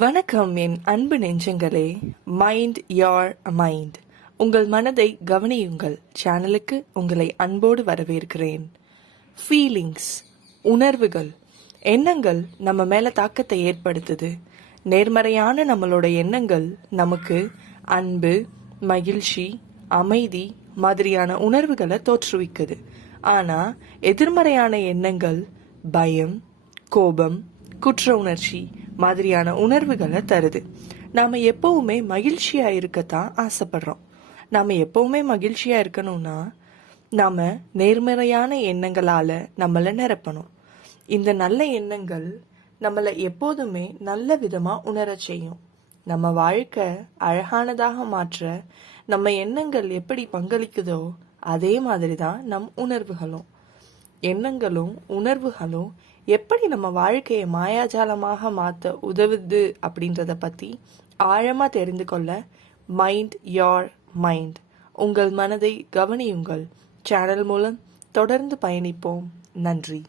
வணக்கம் என் அன்பு நெஞ்சங்களே. மைண்ட் யோர் மைண்ட், உங்கள் மனதை கவனியுங்கள் சேனலுக்கு உங்களை அன்போடு வரவேற்கிறேன். ஃபீலிங்ஸ், உணர்வுகள், எண்ணங்கள் நம்ம மேல தாக்கத்தை ஏற்படுத்துது. நேர்மறையான நம்மளோட எண்ணங்கள் நமக்கு அன்பு, மகிழ்ச்சி, அமைதி மாதிரியான உணர்வுகளை தோற்றுவிக்குது. ஆனா எதிர்மறையான எண்ணங்கள் பயம், கோபம், குற்ற உணர்ச்சி மாதிரியான உணர்வுகளை தருது. நாம எப்பவுமே மகிழ்ச்சியா இருக்கத்தான் ஆசைப்படுறோம். நாம எப்பவுமே மகிழ்ச்சியா இருக்கணும்னா நாம நேர்மறையான எண்ணங்களால நம்மள நிரப்பணும். இந்த நல்ல எண்ணங்கள் நம்மள எப்போதுமே நல்ல விதமா உணர செய்யும். நம்ம வாழ்க்கை அழகானதாக மாற்ற நம்ம எண்ணங்கள் எப்படி பங்களிக்குதோ அதே மாதிரிதான் நம் உணர்வுகளும். எண்ணங்களும் உணர்வுகளும் எப்படி நம்ம வாழ்க்கையை மாயாஜாலமாக மாற்ற உதவுது அப்படின்றத பத்தி ஆழமா தெரிந்து கொள்ள மைண்ட் யோர் மைண்ட், உங்கள் மனதை கவனியுங்கள் சேனல் மூலம் தொடர்ந்து பயணிப்போம். நன்றி.